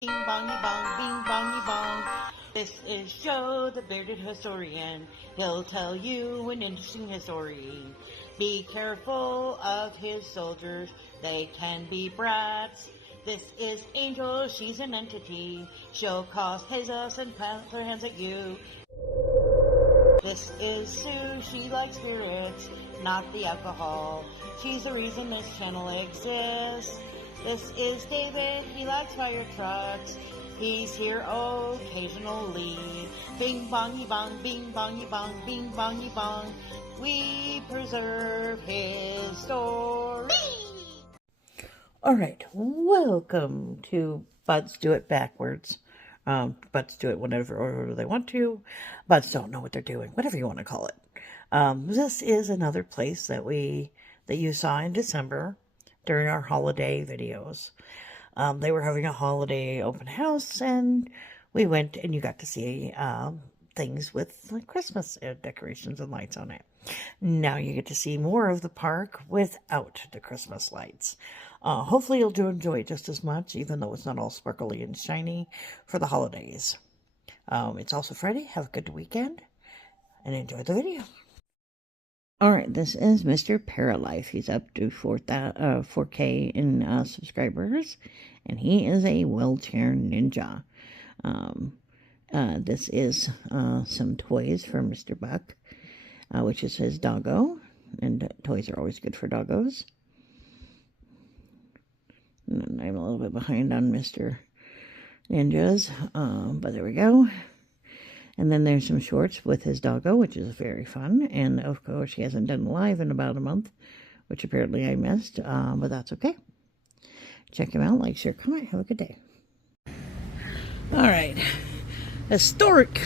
Bing bongy bong, bing bongy bong. This is Joe, the bearded historian. He'll tell you an interesting story. Be careful of his soldiers, they can be brats. This is Angel, she's an entity. She'll cause chaos and plant her hands at you. This is Sue, she likes spirits, not the alcohol. She's the reason this channel exists. This is David, he likes fire trucks. He's here occasionally. Bing bongy bong, bing bongy bong, bing bongy bong. We preserve his story. Alright, welcome to Buds Do It Backwards. Buds do it whenever order they want to. Buds don't know what they're doing, whatever you want to call it. This is another place that you saw in December during our holiday videos. They were having a holiday open house, and we went and you got to see things with like Christmas decorations and lights on it. Now you get to see more of the park without the Christmas lights. Hopefully you'll enjoy it just as much, even though it's not all sparkly and shiny for the holidays. It's also Friday. Have a good weekend and enjoy the video. Alright, this is Mr. Paralife. He's up to 4K in subscribers, and he is a wheelchair ninja. This is some toys for Mr. Buck, which is his doggo, and toys are always good for doggos. And I'm a little bit behind on Mr. Ninja's, but there we go. And then there's some shorts with his doggo, which is very fun. And of course, he hasn't done live in about a month, which apparently I missed, but that's okay. Check him out, like, share, comment. Have a good day. All right. Historic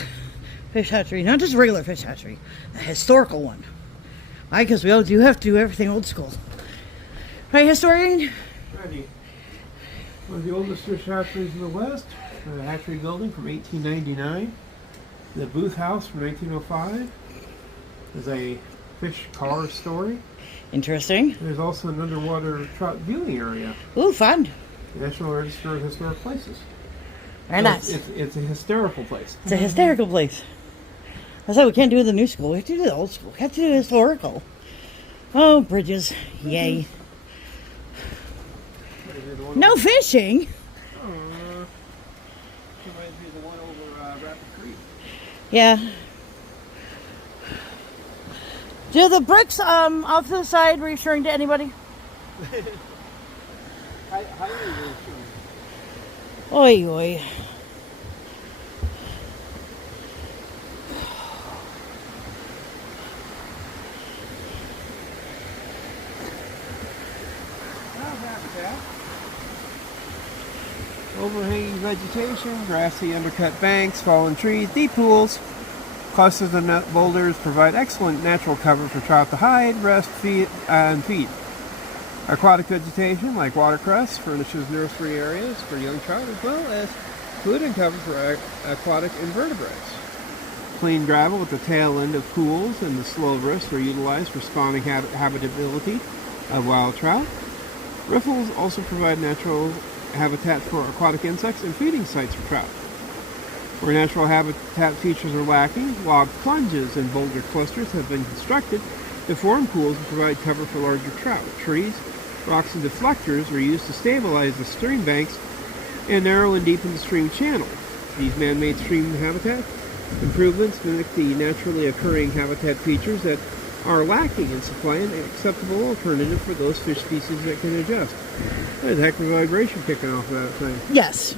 fish hatchery, not just a regular fish hatchery, a historical one. Why? Because we all do have to do everything old school. Right, historian? Ready. One of the oldest fish hatcheries in the West, the hatchery building from 1899. The booth house from 1905 is a fish car story. Interesting. There's also an underwater trout viewing area. Ooh, fun. National Register of Historic Places. Very nice. It's a hysterical place. It's a hysterical place. I said we can't do the new school. We have to do the old school. We have to do the historical. Oh, bridges. Yay. No fishing. Reminds me of the one over Rapid Creek. Yeah. Do the bricks off to the side reassuring to anybody? Highly reassuring. Oi, oi. Overhanging vegetation, grassy undercut banks, fallen trees, deep pools, clusters of nut boulders provide excellent natural cover for trout to hide, rest, and feed. Aquatic vegetation, like watercress, furnishes nursery areas for young trout as well as food and cover for aquatic invertebrates. Clean gravel at the tail end of pools and the slow-rifts are utilized for spawning habitability of wild trout. Riffles also provide natural habitat for aquatic insects and feeding sites for trout. Where natural habitat features are lacking, log plunges and boulder clusters have been constructed to form pools and provide cover for larger trout. Trees, rocks, and deflectors are used to stabilize the stream banks and narrow and deepen the stream channel. These man-made stream habitat improvements mimic the naturally occurring habitat features that are lacking and supply an acceptable alternative for those fish species that can adjust. There's a heck of a vibration kicking off that thing. Yes.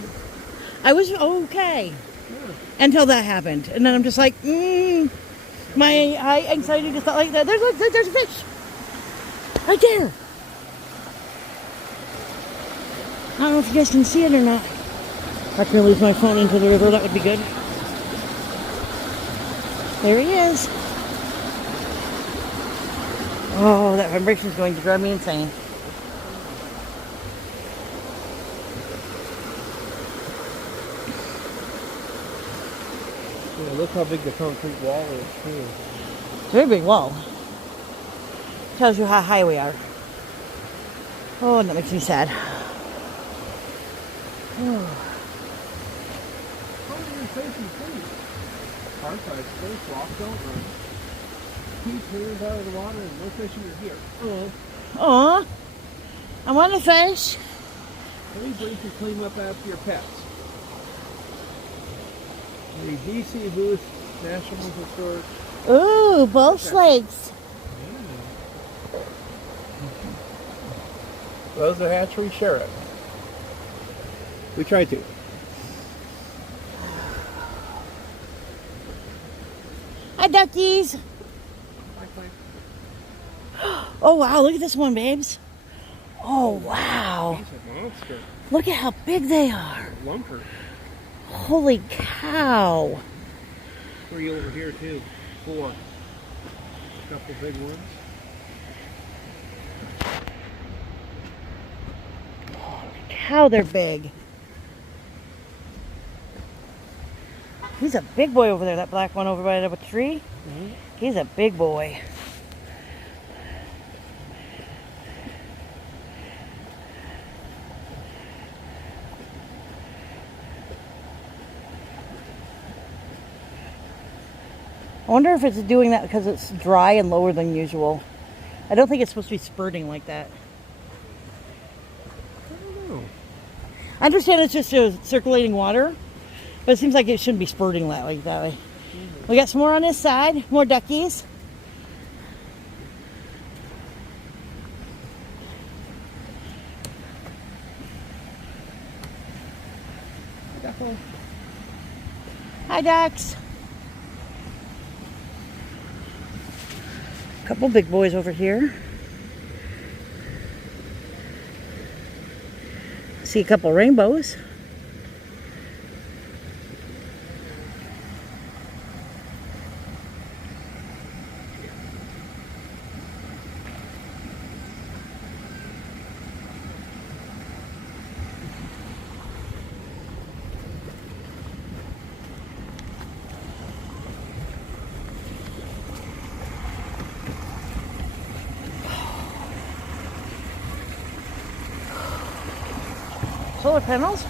I was okay. Yeah. Until that happened. And then I'm just like, my high anxiety just thought like that. There's a fish. Right there. I don't know if you guys can see it or not. If I can lose my phone into the river, that would be good. There he is. Oh, that vibration is going to drive me insane. Yeah, look how big the concrete wall is, too. It's a very big wall. Tells you how high we are. Oh, and that makes me sad. Oh. safety, please. Car size space, walk, don't run. Keep hands out of the water and no fishing or gear. Aw, I want to fish. Please drink and clean up after your pets. The DC Booth National Historic. Ooh, both slates. Those are Hatchery Sheriff. We tried to. Hi, duckies. Oh, wow, look at this one, babes. Oh, wow. He's a monster. Look at how big they are. Lumper. Holy cow. 3 over here, too. 4. A couple big ones. How they're big. He's a big boy over there, that black one over by the tree. Mm-hmm. He's a big boy. I wonder if it's doing that because it's dry and lower than usual. I don't think it's supposed to be spurting like that. I don't know. I understand it's just circulating water, but it seems like it shouldn't be spurting that way. We got some more on this side, more duckies. Hi, ducks. Couple big boys over here. See a couple rainbows. Solar panels.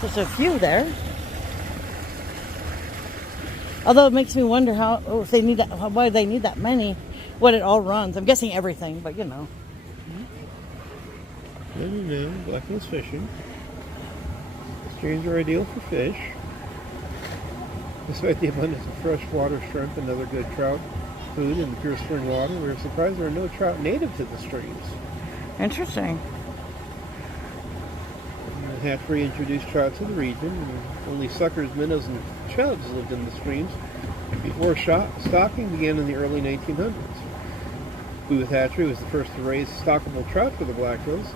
There's a few there. Although it makes me wonder how, if they need that, why they need that many, what it all runs. I'm guessing everything, but you know. No, Blackness fishing. Streams are ideal for fish. Despite the abundance of freshwater shrimp and other good trout food in the pure spring water, we are surprised there are no trout native to the streams. Interesting. The hatchery introduced trout to the region, and only suckers, minnows, and chubs lived in the streams before stocking began in the early 1900s. Booth Hatchery was the first to raise stockable trout for the Blackwells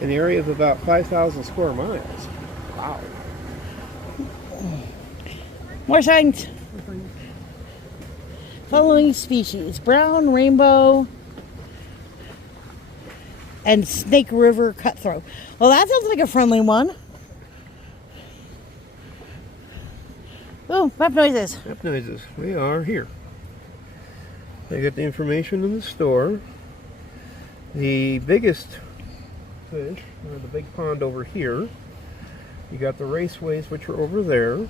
in the area of about 5,000 square miles. Wow. More signs. Following species: brown, rainbow, and Snake River cutthroat. Well, that sounds like a friendly one. Oh, map noises. Map noises. We are here. I got the information in the store. The biggest fish are the big pond over here. You got the raceways, which are over there.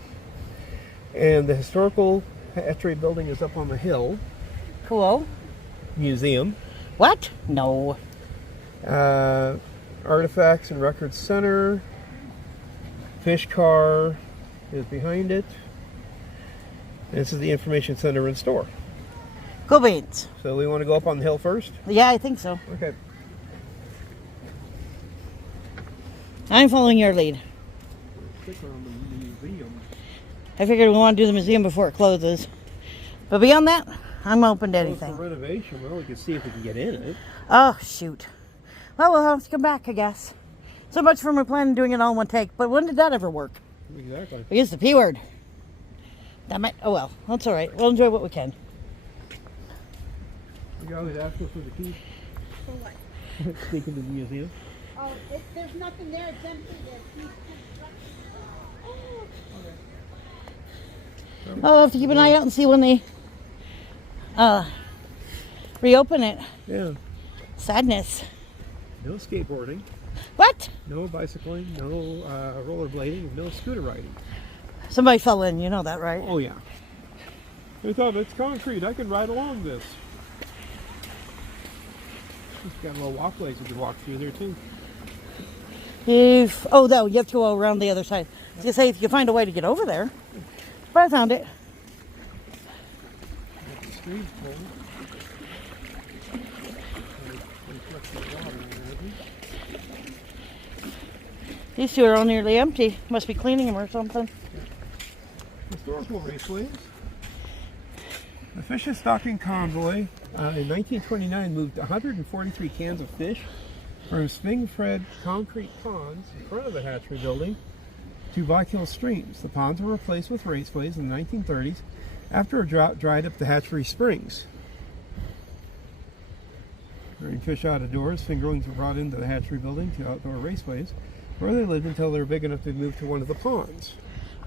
And the historical hatchery building is up on the hill. Cool. Museum. What? No. Artifacts and Records Center. Fish car is behind it. And this is the information center and store. Cool beans. So we want to go up on the hill first? Yeah, I think so. Okay. I'm following your lead. Sticker on the museum. I figured we want to do the museum before it closes. But beyond that, I'm open to For anything. renovation, well, we can see if we can get in it. Oh, shoot. Well, we'll have to come back, I guess. So much for my plan of doing it all in one take. But when did that ever work? Exactly. We used the P word. That might, oh well, that's all right. We'll enjoy what we can. You always ask us for the key. For what? Sneak into the museum. Oh, there's nothing there. It's empty. There's Oh, I'll have to keep an eye out and see when they reopen it. Yeah. Sadness. No skateboarding. What? No bicycling. No rollerblading. No scooter riding. Somebody fell in, you know that, right? Oh yeah. They thought it's concrete. I can ride along this. It's got little walkways you can walk through there too. Oh no, you have to go around the other side. You say if you find a way to get over there. But I found it. The street's full. These two are all nearly empty. Must be cleaning them or something. Historical raceways. The fish stocking convoy in 1929 moved 143 cans of fish from spring-fed concrete ponds in front of the hatchery building to Bachhill streams. The ponds were replaced with raceways in the 1930s after a drought dried up the hatchery springs. During fish out of doors, fingerlings were brought into the hatchery building to outdoor raceways, where they lived until they were big enough to move to one of the ponds.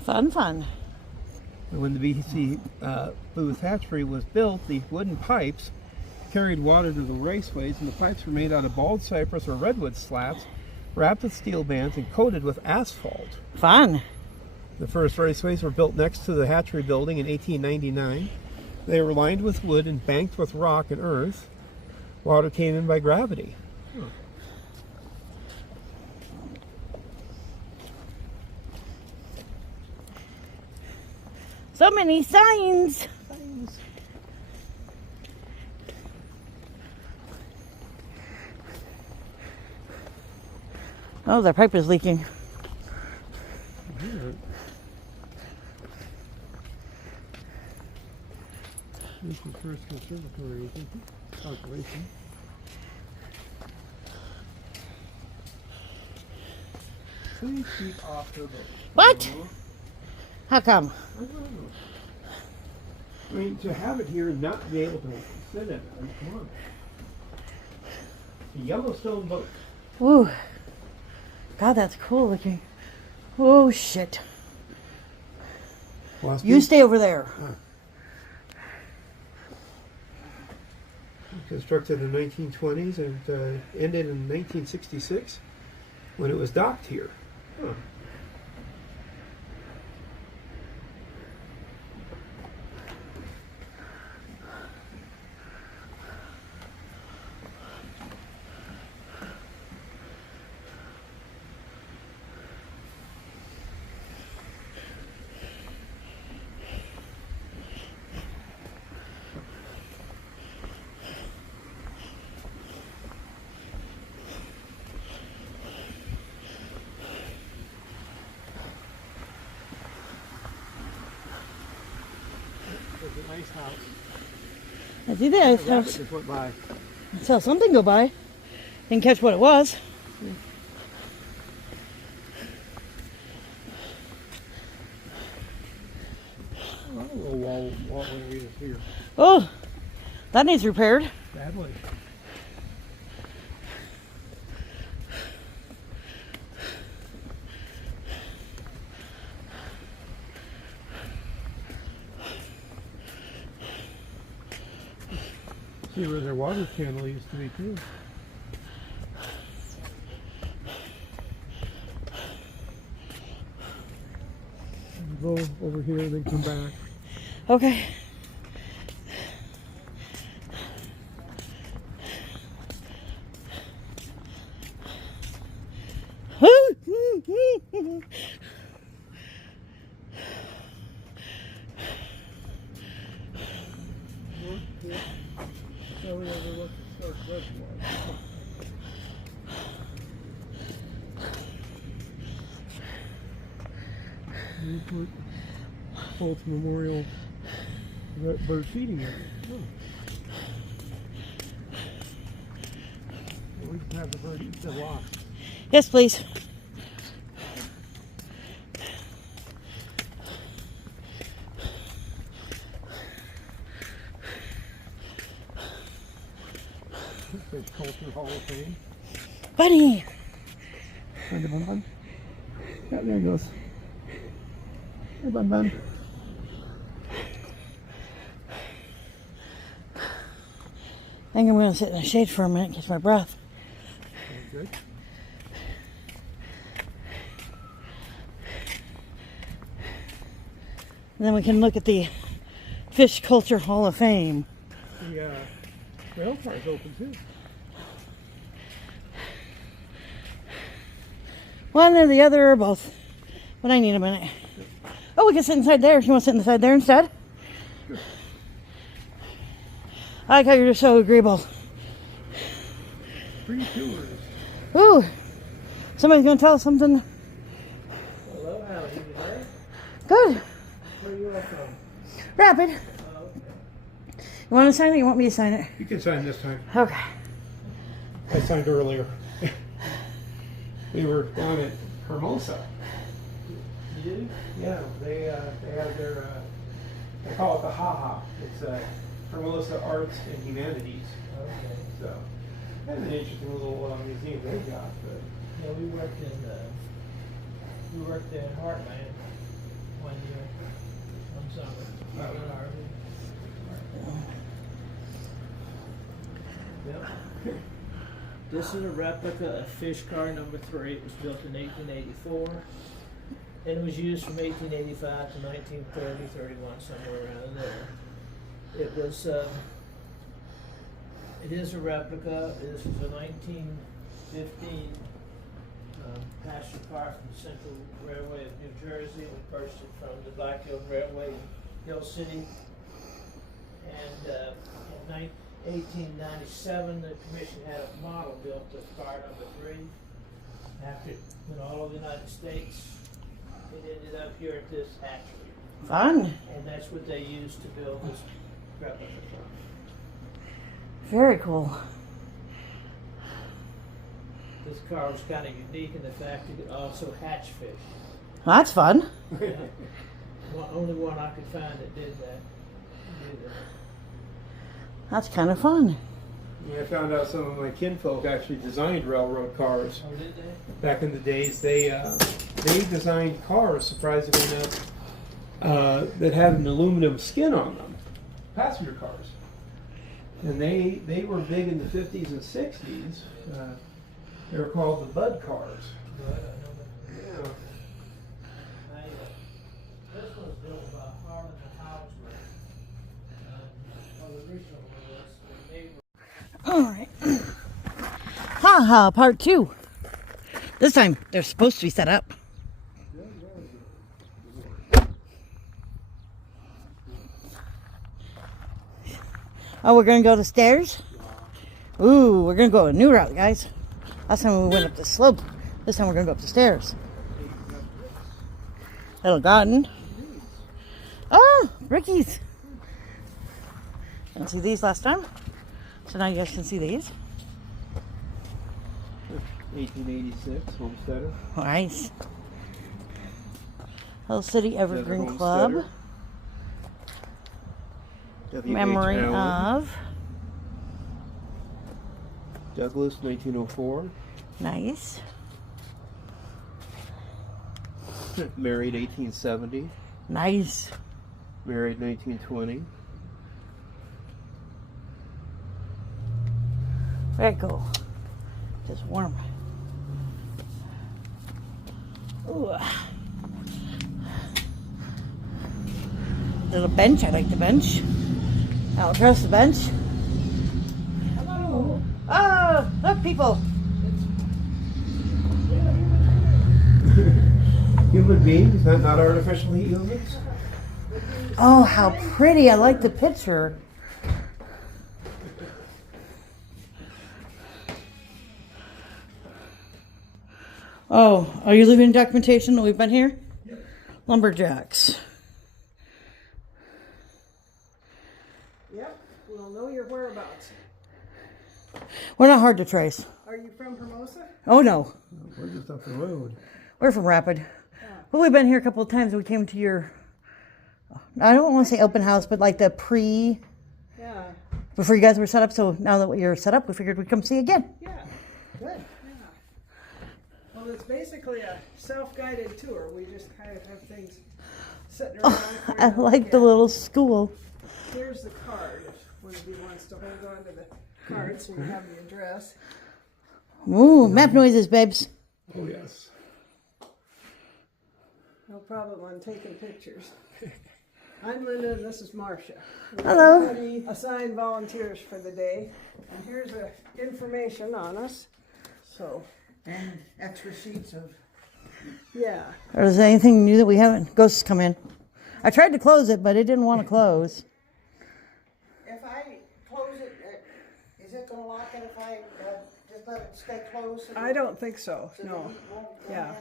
Fun, fun. And when the BC Booth hatchery was built, the wooden pipes carried water to the raceways, and the pipes were made out of bald cypress or redwood slats, wrapped with steel bands and coated with asphalt. Fun. The first raceways were built next to the hatchery building in 1899. They were lined with wood and banked with rock and earth. Water came in by gravity. So many signs. Oh, their pipe is leaking. This is the first conservatory, I think. Calculation. Please keep off the boat. What? How come? I don't know. I mean, to have it here and not be able to sit in it, I mean, come on. The Yellowstone boat. Ooh. God, that's cool looking. Oh, shit. You stay over there. Constructed in the 1920s and ended in 1966 when it was docked here. Huh. There's a nice house. I see that Rabbit house. just went by. I saw something go by. Didn't catch what it was. Oh, a little wall area here. Oh, that needs repaired. Badly. See where their water channel used to be too. Go over here and then come back. Okay. So we overlook the Stark Reservoir. Newport Colts Memorial Bird Feeding Area. Oh. We can have the bird eat the lock. Yes, please. Fish Culture Hall of Fame. Bunny. Find a Bun Bun? Yeah, there it goes. Hey, Bun Bun. I think I'm going to sit in the shade for a minute, catch my breath. Sounds good. And then we can look at the Fish Culture Hall of Fame. The rail car's open too. One or the other or both. But I need a minute. Oh, we can sit inside there if you want to sit inside there instead. Sure. I like how you're just so agreeable. Free tours. Ooh, somebody's going to tell us something. Hello, how are you today? Good. Where are you all from? Rapid. Oh, okay. You want to sign it or you want me to sign it? You can sign this time. Okay. I signed earlier. We were down at Hermosa. You? Yeah, they have their, they call it the HaHa. It's Hermosa Arts and Humanities. Okay. So, kind of an interesting little museum they got. But Yeah, we worked there in Heartland 1 year, one summer. Out in Harvey. Yep. This is a replica of fish car number 3. It was built in 1884. And it was used from 1885 to 1930, 31, somewhere around there. It was, it is a replica. This is a 1915 passenger car from the Central Railway of New Jersey. We purchased it from the Black Hills Railway in Hill City. And in 1897, the commission had a model built of car number 3. After it went all over the United States, it ended up here at this hatchery. Fun. And that's what they used to build this replica from. Very cool. This car was kind of unique in the fact it could also hatch fish. That's fun. Only one I could find that did that. That's kind of fun. I found out some of my kinfolk actually designed railroad cars. Oh, did they? Back in the days, they designed cars, surprisingly enough, that had an aluminum skin on them, passenger cars. And they were big in the 50s and 60s. They were called the Bud cars. Good, I know that. Yeah. This was built by Harlan and Housley. Well, the original one was when they were. All right. Ha ha, part 2. This time they're supposed to be set up. Oh, we're gonna go to stairs? Ooh, we're gonna go a new route, guys. Last time we went up the slope. This time we're gonna go up the stairs. Little garden. Oh, Ricky's. Didn't see these last time. So now you guys can see these. 1886 Homesteader. Nice. Hill City Evergreen Desert Club. Homesteader. W.H. Memory Allen. of. Douglas, 1904. Nice. Married 1870. Nice. Married 1920. Very cool. Just warm. Ooh. Little bench. I like the bench. I don't trust the bench. Hello. Oh, look, people. Human beings, not artificial humans. Oh, how pretty. I like the picture. Oh, are you leaving documentation that we've been here? Yep. Lumberjacks. Yep, we'll know your whereabouts. We're not hard to trace. Are you from Hermosa? Oh, no. We're just up the road. We're from Rapid. But we've been here a couple of times. We came to your, I don't want to say open house, but like the Yeah, before you guys were set up. So now that you're set up, we figured we'd come see again. yeah, good, yeah. Well, it's basically a self-guided tour. We just kind of have things sitting around. for you I to like look the at. little school. Here's the card, if one of you wants to hold on to the card so you have the address. Ooh, map noises, babes. Oh, yes. No problem on taking pictures. I'm Linda, and this is Marcia. Hello. Everybody assigned volunteers for the day, and here's information on us. So, And extra sheets of. yeah. Or is there anything new that we haven't? Ghosts come in. I tried to close it, but it didn't want to close. If I close it, is it going to lock it if I just let it stay closed? I don't think so. So the No. heat won't go Yeah. in?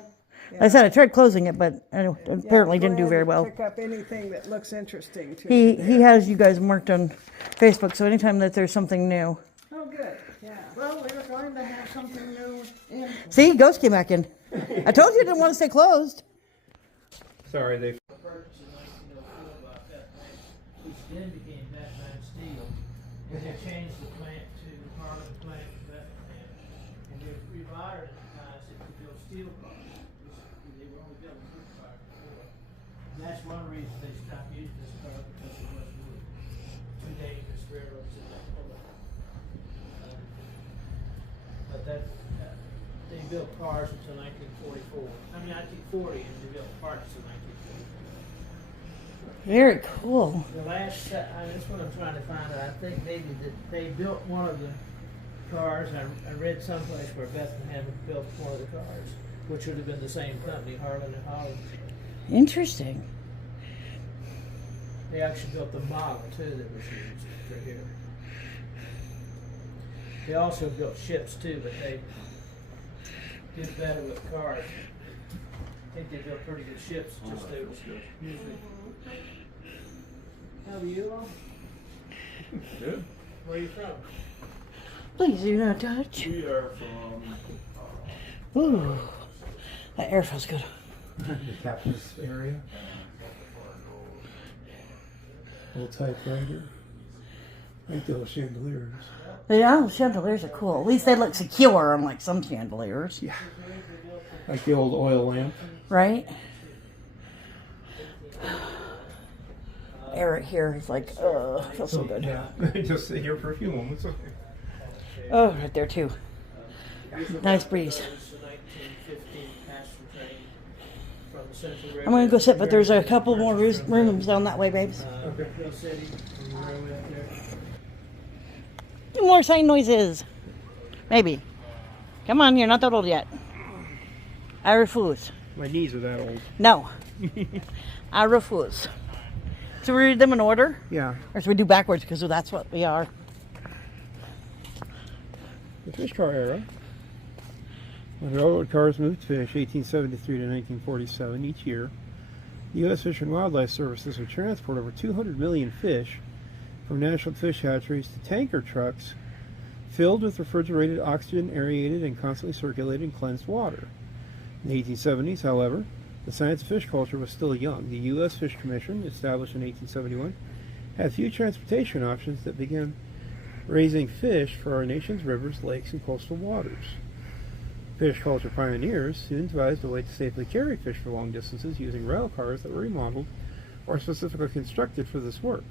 I said I tried closing it, but it apparently Yeah, didn't go do very ahead and well. Pick up anything that looks interesting to He you. has you guys marked on Facebook, so anytime that there's something new. Oh, good. Yeah. Well, we were going to have something new in. See, Ghost came back in. I told you I didn't want to stay closed. Sorry, they. Purchased in 1904 by Bethlehem, which then became Bethlehem Steel, and they changed the plant to Harlan Plant in Bethlehem, and they remodernized it to build steel cars, which they were only building wood cars before. And that's one reason they stopped using this car, because it was wood. Too dangerous railroads in that pull. But they built cars until 1944. I mean 1940, and they built parts until 1940. Very cool. The last, that's what I'm trying to find out. I think maybe that they built one of the cars. I read someplace where Bethlehem had built one of the cars, which would have been the same company, Harlan and Holland. Interesting. They actually built the model too that was used for here. They also built ships too, but they did better with cars. I think they built pretty good ships. Just they was usually. How are you all? Good. Where are you from? Please do not touch. We are from Ooh, that air feels good. The captain's area. Old typewriter. I like those chandeliers. Yeah, the chandeliers are cool. At least they look secure, unlike some chandeliers. Yeah. Like the old oil lamp. Right? Air right here is like, feels so good. Yeah. Just sit here for a few moments. Oh, right there too. Nice breeze. I'm gonna go sit, but there's a couple more rooms down that way, babes. More sign noises. Maybe. Come on, you're not that old yet. I refuse. My knees are that old. No. I refuse. So we read them in order? Yeah. Or should we do backwards because that's what we are? The fish car era. When railroad cars moved fish, 1873 to 1947, each year, the U.S. Fish and Wildlife Services would transport over 200 million fish from national fish hatcheries to tanker trucks filled with refrigerated, oxygen aerated, and constantly circulated and cleansed water. In the 1870s, however, the science of fish culture was still young. The U.S. Fish Commission, established in 1871, had few transportation options that began raising fish for our nation's rivers, lakes, and coastal waters. Fish culture pioneers soon devised a way to safely carry fish for long distances using rail cars that were remodeled or specifically constructed for this work.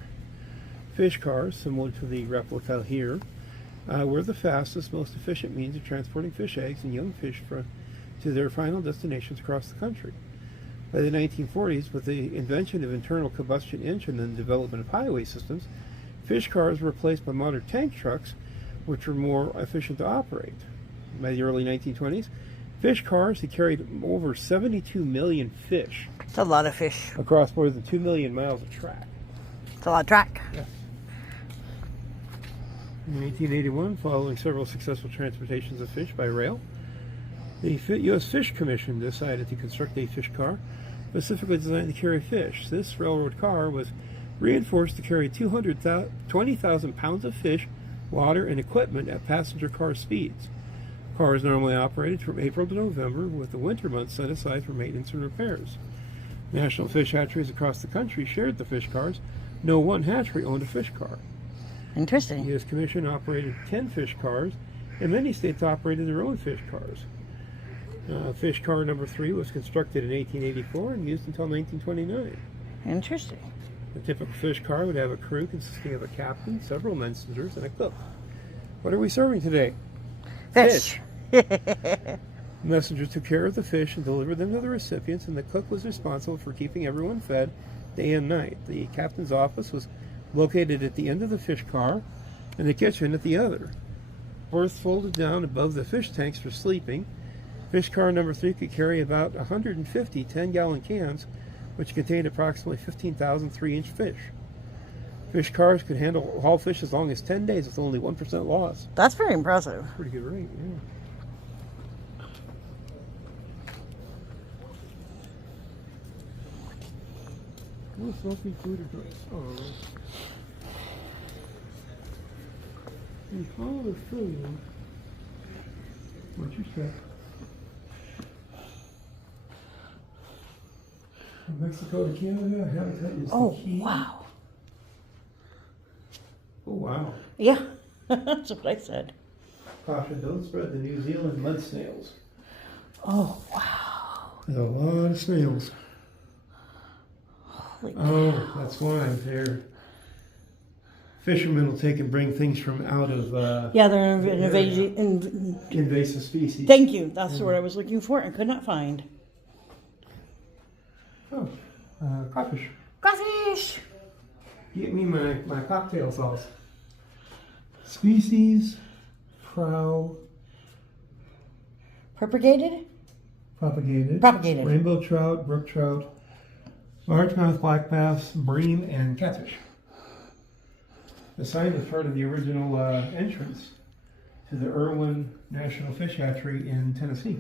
Fish cars, similar to the replica here, were the fastest, most efficient means of transporting fish eggs and young fish to their final destinations across the country. By the 1940s, with the invention of internal combustion engine and the development of highway systems, fish cars were replaced by modern tank trucks, which were more efficient to operate. By the early 1920s, fish cars had carried over 72 million fish. It's a lot of fish. Across more than 2 million miles of track. It's a lot of track. Yes. In 1881, following several successful transportations of fish by rail, the U.S. Fish Commission decided to construct a fish car specifically designed to carry fish. This railroad car was reinforced to carry 220,000 pounds of fish, water, and equipment at passenger car speeds. Cars normally operated from April to November, with the winter months set aside for maintenance and repairs. National fish hatcheries across the country shared the fish cars. No one hatchery owned a fish car. Interesting. The U.S. Commission operated 10 fish cars, and many states operated their own fish cars. Fish car number 3 was constructed in 1884 and used until 1929. Interesting. The typical fish car would have a crew consisting of a captain, several messengers, and a cook. What are we serving today? Fish. The messenger took care of the fish and delivered them to the recipients, and the cook was responsible for keeping everyone fed day and night. The captain's office was located at the end of the fish car and the kitchen at the other. Berths folded down above the fish tanks for sleeping. Fish car number 3 could carry about 150 10-gallon cans, which contained approximately 15,000 3-inch fish. Fish cars could haul fish as long as 10 days with only 1% loss. That's very impressive. Pretty good rate, yeah. Oh, smoking food or drinks. Oh. We follow the food. What you say? From Mexico to Canada, habitat is the key. Wow. Oh, wow. Yeah, that's what I said. Caution, don't spread the New Zealand mud snails. Oh, wow. There's a lot of snails. Holy Oh, that's why they're fishermen will take and bring things from out of yeah, they're an invasive. invasive species. Thank you. That's the word I was looking for and could not find. Oh, crawfish. Crawfish! Get me my cocktail sauce. Species, propagated, Propagated. rainbow trout, brook trout, largemouth black bass, bream, and catfish. The site is part of the original entrance to the Irwin National Fish Hatchery in Tennessee.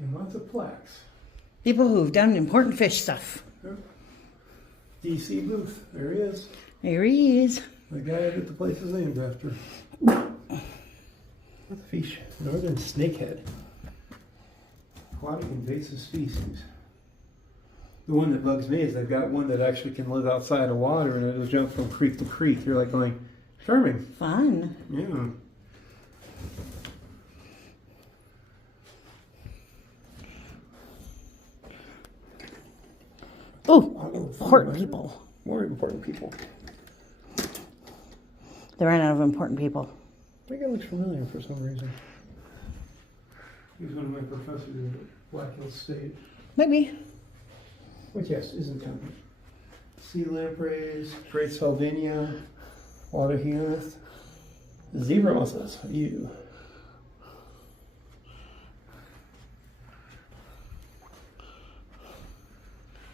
And lots of plaques. People who've done important fish stuff. DC Booth, there he is. There he is. The guy that the place is named after. What fish? Northern snakehead. Aquatic invasive species. The one that bugs me is they've got one that actually can live outside of water and it'll jump from creek to creek. You're like going, charming. Fun. Yeah. Oh, important people. More important people. They ran out of important people. That guy looks familiar for some reason. He was one of my professors at Black Hills State. Maybe. Which, yes, isn't counted. Sea lampreys, great Salvinia, water heath, zebra mussels. Ew.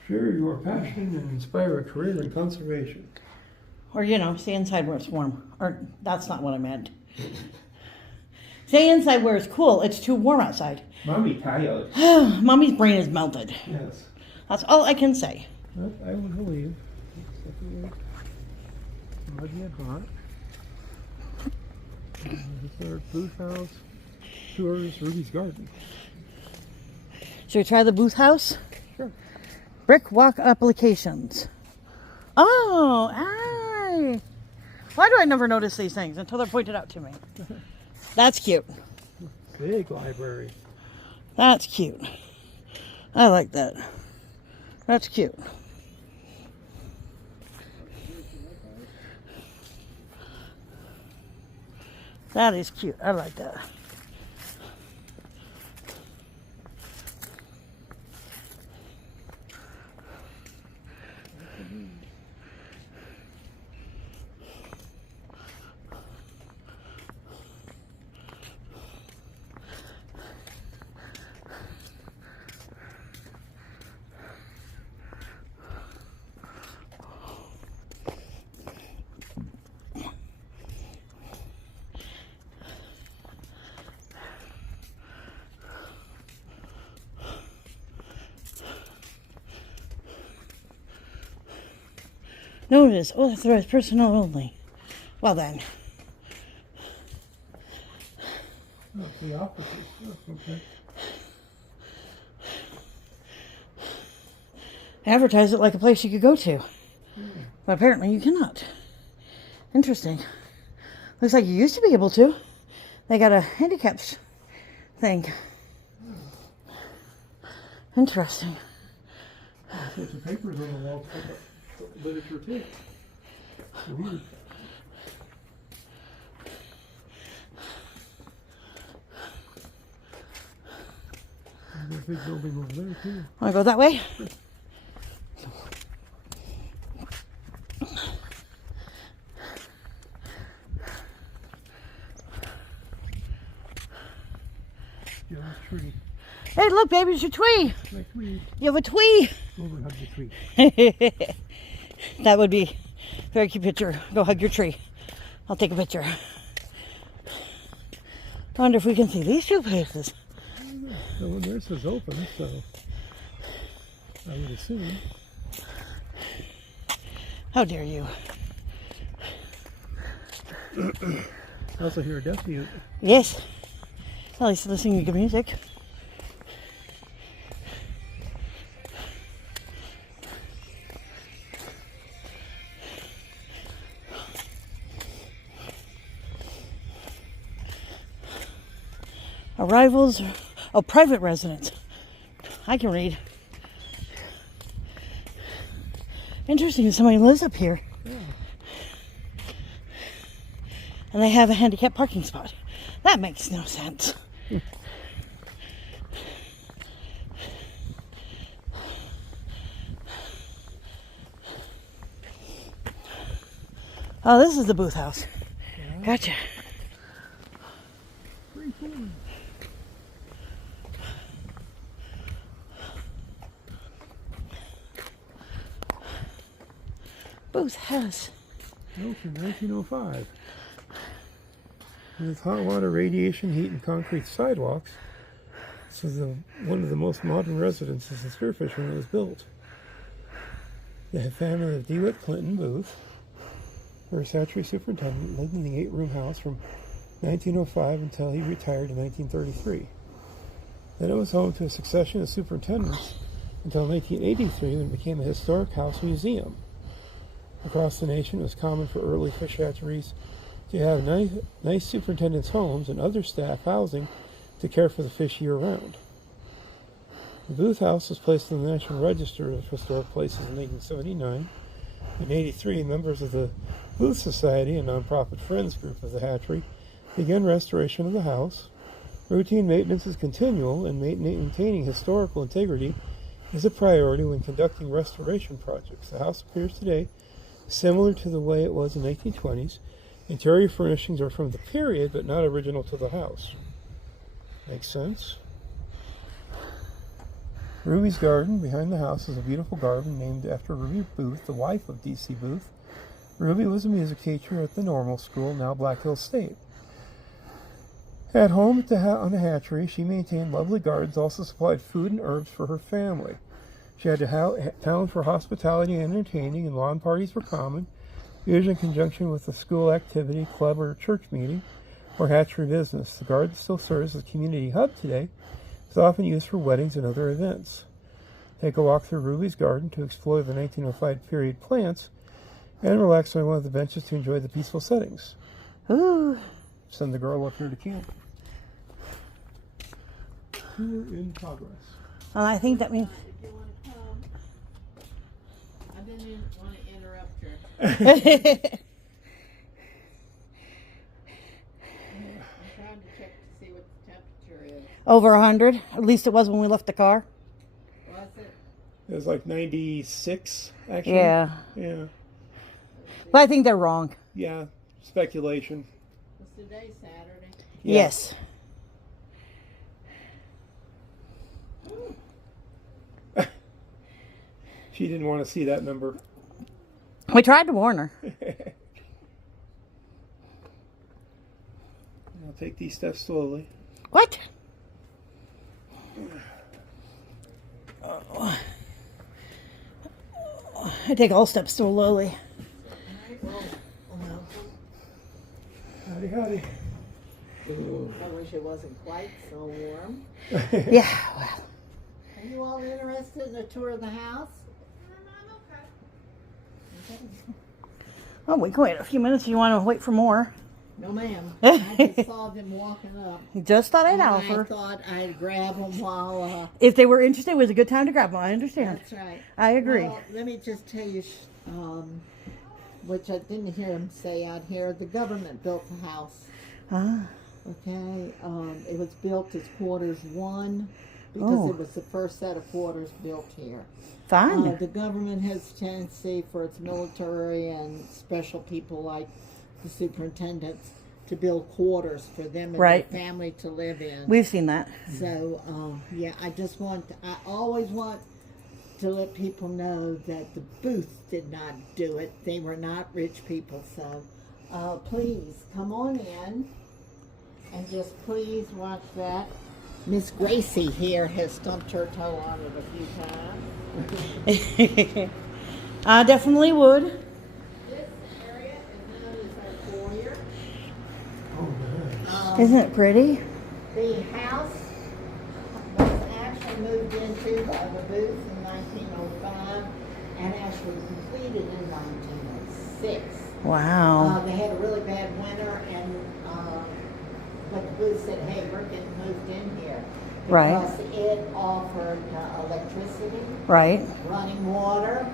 Share your passion and inspire a career in conservation. Or, stay inside where it's warm. Or, that's not what I meant. Stay inside where it's cool. It's too warm outside. Mommy tired. Mommy's brain is melted. Yes. That's all I can say. I would believe. It's definitely muddy and hot. This is our booth house. Tours Ruby's garden. Should we try the booth house? Sure. Brick walk applications. Oh, aye. Why do I never notice these things until they're pointed out to me? That's cute. Big library. That's cute. I like that. That's cute. That is cute. I like that. Notice, authorized personnel only. Well then. That's the officers. Oh, okay. Advertise it like a place you could go to. But apparently you cannot. Interesting. Looks like you used to be able to. They got a handicapped thing. Interesting. There's some papers on the wall for the literature too. Weird. There's a big building over there too. Want to go that way? Yeah, this tree. Hey, look, baby, it's your tree. My tree. You have a twee. Go over and hug the tree. That would be a very cute picture. Go hug your tree. I'll take a picture. I wonder if we can see these two places. The one there says open, so I would assume. How dare you? I also hear a deaf mute. Yes. At least listening to good music. Arrivals. Oh, private residence. I can read. Interesting, somebody lives up here. Yeah. And they have a handicapped parking spot. That makes no sense. Oh, this is the booth house. Gotcha. Pretty cool. Booth house. Built in 1905. With hot water, radiation, heat, and concrete sidewalks, this is one of the most modern residences in Spearfish when it was built. The family of DeWitt Clinton Booth, first Hatchery superintendent, lived in the 8-room house from 1905 until he retired in 1933. Then it was home to a succession of superintendents until 1983 when it became a historic house museum. Across the nation, it was common for early fish hatcheries to have nice superintendents' homes and other staff housing to care for the fish year-round. The Booth House was placed on the National Register of Historic Places in 1979. In 1983, members of the Booth Society, a nonprofit friends group of the hatchery, began restoration of the house. Routine maintenance is continual, and maintaining historical integrity is a priority when conducting restoration projects. The house appears today similar to the way it was in the 1920s. Interior furnishings are from the period, but not original to the house. Makes sense? Ruby's garden behind the house is a beautiful garden named after Ruby Booth, the wife of D.C. Booth. Ruby was a music teacher at the normal school, now Black Hills State. At home on the hatchery, she maintained lovely gardens, also supplied food and herbs for her family. She had a talent for hospitality and entertaining, and lawn parties were common, usually in conjunction with a school activity, club, or church meeting, or hatchery business. The garden still serves as a community hub today. It's often used for weddings and other events. Take a walk through Ruby's garden to explore the 1905 period plants, and relax on one of the benches to enjoy the peaceful settings. Ooh. Send the girl up here to camp. Tour in progress. And I think that means... If you want to come, I didn't want to interrupt her. I'm trying to check to see what the temperature is. Over 100. At least it was when we left the car. Was it? It was like 96, actually. Yeah. Yeah. But I think they're wrong. Yeah. Speculation. Was today Saturday? Yeah. Yes. She didn't want to see that number. We tried to warn her. I'll take these steps slowly. What? Oh. I take all steps slowly. Howdy, howdy. I wish it wasn't quite so warm. Yeah, well. Are you all interested in a tour of the house? Oh, we can wait a few minutes if you want to wait for more. No, ma'am. I just saw them walking up. Just thought I'd And I offer. thought I'd grab them while. If they were interested, it was a good time to grab them. I understand. That's right. I agree. Well, let me just tell you, which I didn't hear him say out here. The government built the house. Ah. Okay. It was built as quarters 1, because Oh. it was the first set of quarters built here. Fun. The government has a tendency for its military and special people like the superintendents to build quarters for them and Right. their family to live in. We've seen that. So, yeah, I always want to let people know that the Booths did not do it. They were not rich people. So, please come on in and just please watch that. Miss Gracie here has stumped her toe on it a few times. I definitely would. This area is known as our foyer. Isn't it pretty? The house was actually moved into by the Booths in 1905 and actually completed in 1906. Wow. They had a really bad winter, and but the Booths said, "Hey, we're getting moved in here Right. because it offered electricity, Right. running water,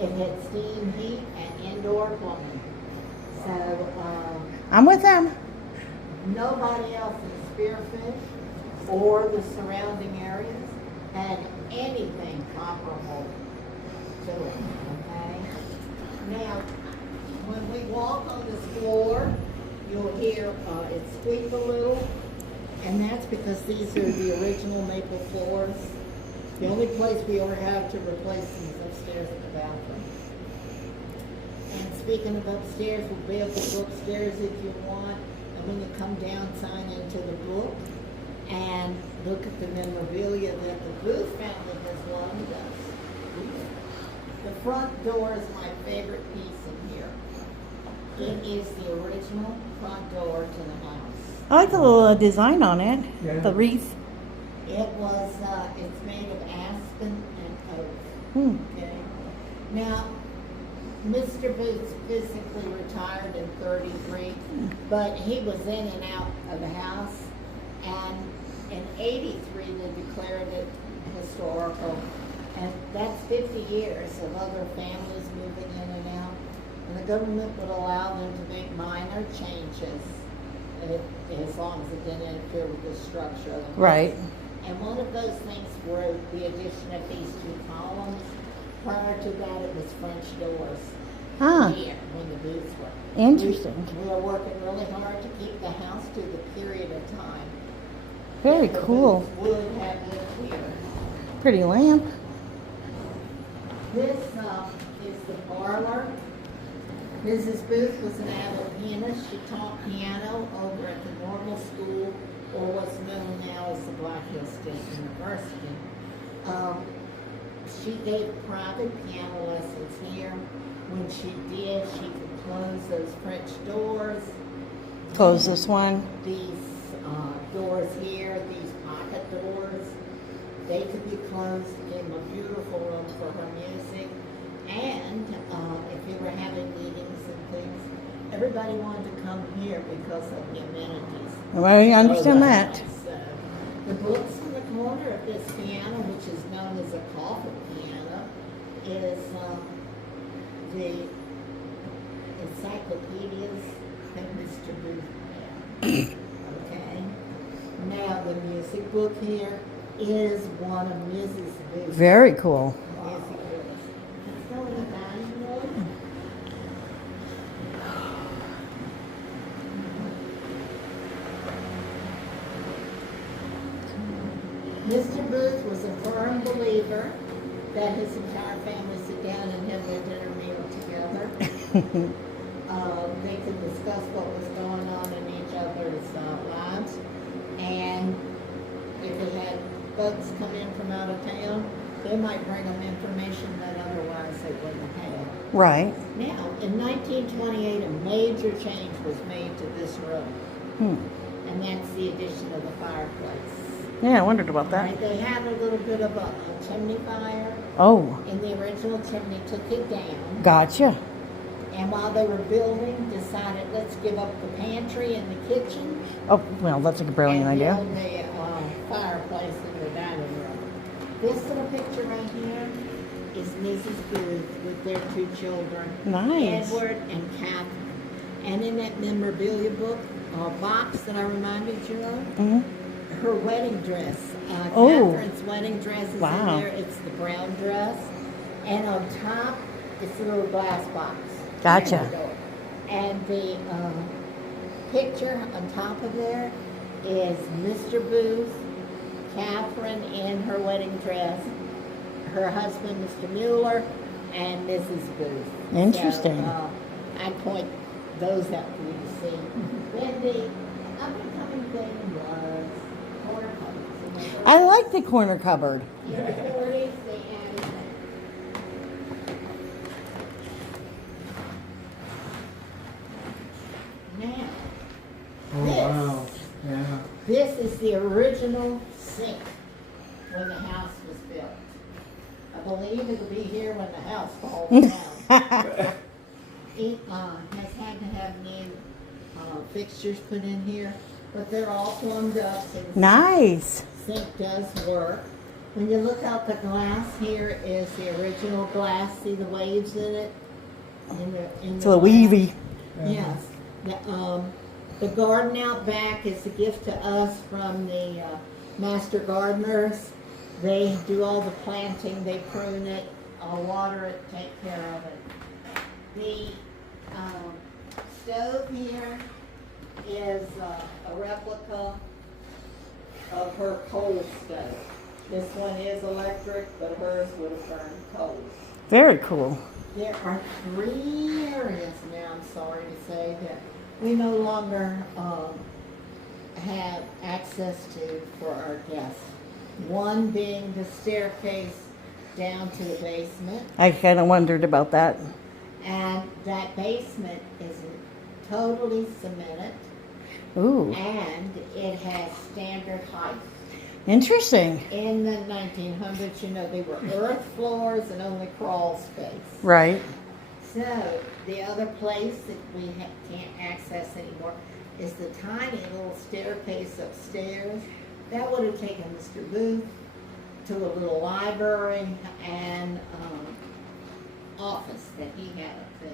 it had steam heat, and indoor plumbing." So I'm with them. nobody else in Spearfish or the surrounding areas had anything comparable to it. Okay. Now, when we walk on this floor, you'll hear it squeak a little, and that's because these are the original maple floors. The only place we ever have to replace them is upstairs in the bathroom. And speaking of upstairs, we'll be able to go upstairs if you want, and when you come down, sign into the book and look at the memorabilia that the Booth family has loaned us. The front door is my favorite piece in here. It is the original front door to the house. I like the little design on it. Yeah. The wreath. It was, it's made of aspen and oak. Hmm. Okay. Now, Mr. Booth physically retired in 33, but he was in and out of the house. And in 83, they declared it historical. And that's 50 years of other families moving in and out. And the government would allow them to make minor changes as long as it didn't interfere with the structure of the house. Right. And one of those things were the addition of these two columns. Prior to that, it was French doors. Ah. Here, when the Booths were. Interesting. We are working really hard to keep the house to the period of time. Very that the cool. Booths would have lived here. Pretty lamp. This is the parlor. Mrs. Booth was an avid pianist. She taught piano over at the Normal School, or what's known now as the Black Hill State University. She gave private piano lessons here. When she did, she could close those French doors. Close this one. These doors here, these pocket doors, they could be closed, gave them a beautiful room for her music. And if you were having meetings and things, everybody wanted to come here because of the amenities. Well, I understand that. So, the books in the corner of this piano, which is known as a coffin piano, is the encyclopedias that Mr. Booth had. Okay? Now, the music book here is one of Mrs. Booth's Very cool. music books. Let's go in the dining room. Mr. Booth was a firm believer that his entire family sit down and have their dinner meal together. They could discuss what was going on in each other's lives. And if they had folks come in from out of town, they might bring them information that otherwise they wouldn't have. Right. Now, in 1928, a major change was made to this room. And that's the addition of the fireplace. Yeah, I wondered about Right, that. they had a little bit of a chimney fire Oh, in the original chimney, took it down, gotcha. and while they were building, decided let's give up the pantry and the kitchen Oh, well, that's a brilliant and idea. build the fireplace in the dining room. This little picture right here is Mrs. Booth with their two children, Nice. Edward and Catherine. And in that memorabilia book box that I reminded you of, Mhm. her wedding dress Oh. Catherine's wedding dress is Wow. in there. It's the brown dress. And on top, it's a little glass box. Gotcha. And the picture on top of there is Mr. Booth, Catherine in her wedding dress, her husband, Mr. Mueller, and Mrs. Booth. Interesting. So, I point those out for you to see. Then the up-and-coming thing was corner cupboards. I like the corner cupboard. In the 40s, they added that. Now, Oh, this, wow. Yeah. this is the original sink when the house was built. I believe it'll be here when the house falls down. It has had to have new fixtures put in here, but they're all plumbed up. So the Nice. sink does work. When you look out the glass, here is the original glass. See the waves in it? It's a little weavy. Yes. The garden out back is a gift to us from the master gardeners. They do all the planting, they prune it, water it, take care of it. The stove here is a replica of her coal stove. This one is electric, but hers would have burned coal. Very cool. There are 3 areas now, I'm sorry to say, that we no longer have access to for our guests. One being the staircase down to the basement, I kind of wondered about that. and that basement is totally cemented, Ooh, and it has standard height. interesting. In the 1900s, you know, they were earth floors and only crawl space. Right. So, the other place that we can't access anymore is the tiny little staircase upstairs. That would have taken Mr. Booth to a little library and office that he had up there.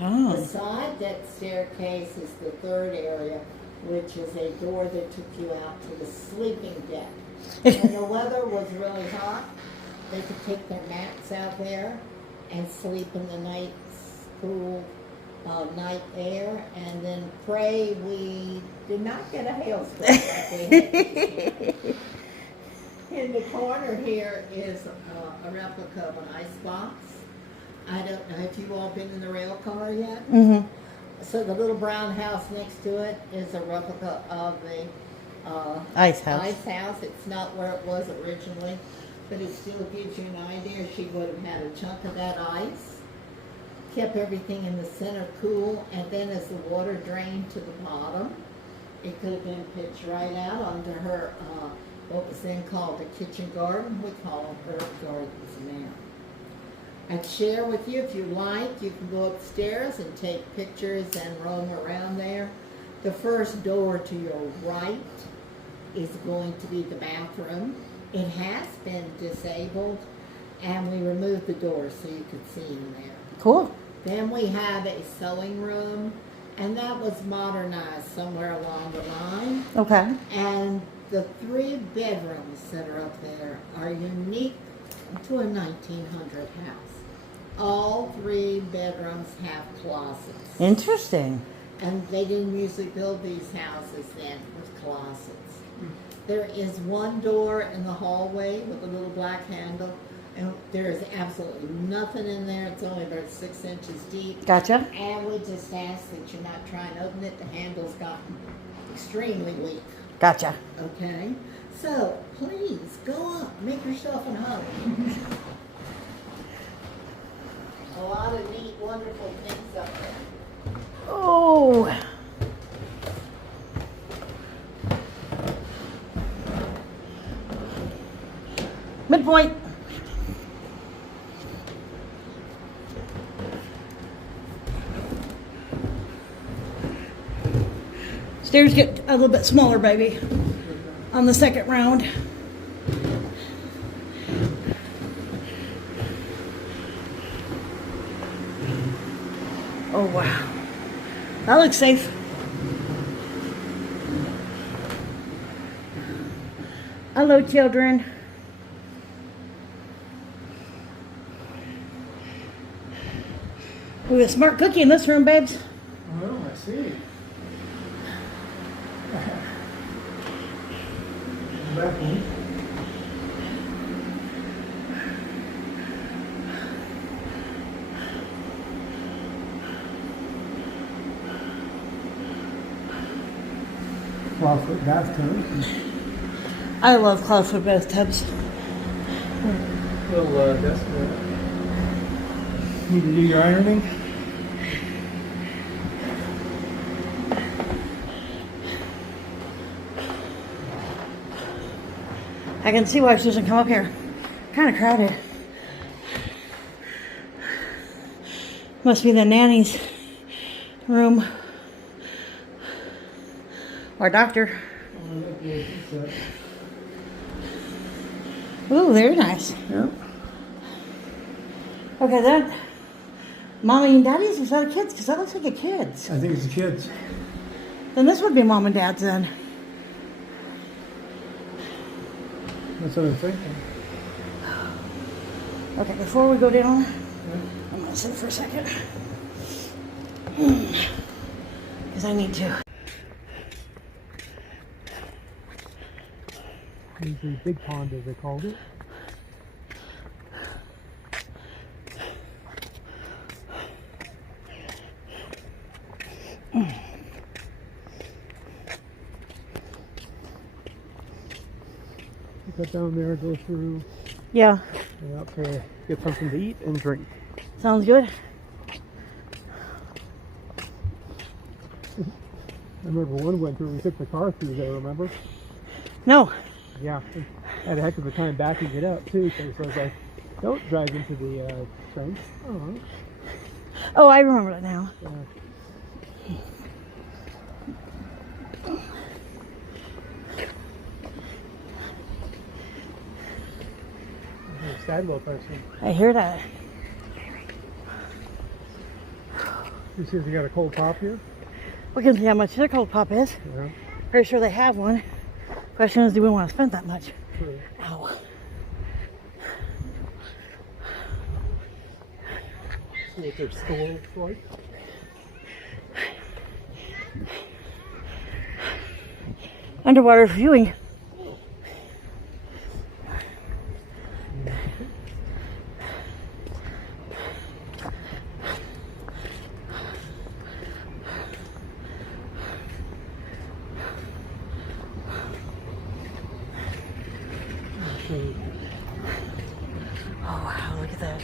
Oh, Beside that staircase is the 3rd area, which is a door that took you out to the sleeping deck. When the weather was really hot, they could take their mats out there and sleep in the nice, cool night air, and then pray we did not get a hailstorm like we had this year. In the corner here is a replica of an icebox. I don't know if you've all been in the rail car yet. Mm-hmm. So the little brown house next to it is a replica of the Ice house. ice house. It's not where it was originally, but it still gives you an idea. She would have had a chunk of that ice, kept everything in the center cool, and then as the water drained to the bottom, it could have been pitched right out onto her, what was then called the kitchen garden. We call them herb gardens now. I'd share with you, if you like, you can go upstairs and take pictures and roam around there. The first door to your right is going to be the bathroom. It has been disabled, and we removed the door so you could see in there. Cool. Then we have a sewing room, and that was modernized somewhere along the line. Okay. And the 3 bedrooms that are up there are unique to a 1900 house. All 3 bedrooms have closets. Interesting. And they didn't usually build these houses then with closets. There is one door in the hallway with a little black handle, and there is absolutely nothing in there. It's only about 6 inches deep. Gotcha. And we just ask that you're not trying to open it. The handle's gotten extremely weak. Gotcha. Okay? So, please, go up. Make yourself at home. A lot of neat, wonderful things up there. Oh. Midpoint. Stairs get a little bit smaller, baby, on the second round. Oh, wow. That looks safe. I Hello, children. We have a smart cookie in this room, babes. Oh, I see. Back one. Clawfoot bathtub. I love clawfoot bathtubs. Little desk. Need to do your ironing? I can see why she doesn't come up here. Kind of crowded. Must be the nanny's room. Or doctor. Ooh, very nice. Yep. Okay, that mommy and daddy's, or is that a kids? Because that looks like a kids. I think it's the kids. Then this would be mom and dad's then. That's what I'm thinking. Okay, before we go down, I'm going to sit for a second. Because I need to. This is the big pond, as they called it. Got down there, go through, Yeah, and out to get something to eat and drink. sounds good. I remember one went through, we took the car through there, remember? No. Yeah, I had a heck of a time backing it up too, because I was like, don't drive into the trunk. Oh, Oh, I remember it now. you're a sad little person. I hear that. You see if you got a cold pop here? We can see how much their cold pop is. Yeah. Pretty sure they have one. Question is, do we want to spend that much? True. Ow. See what their store looks like. Underwater viewing. Oh wow, look at that.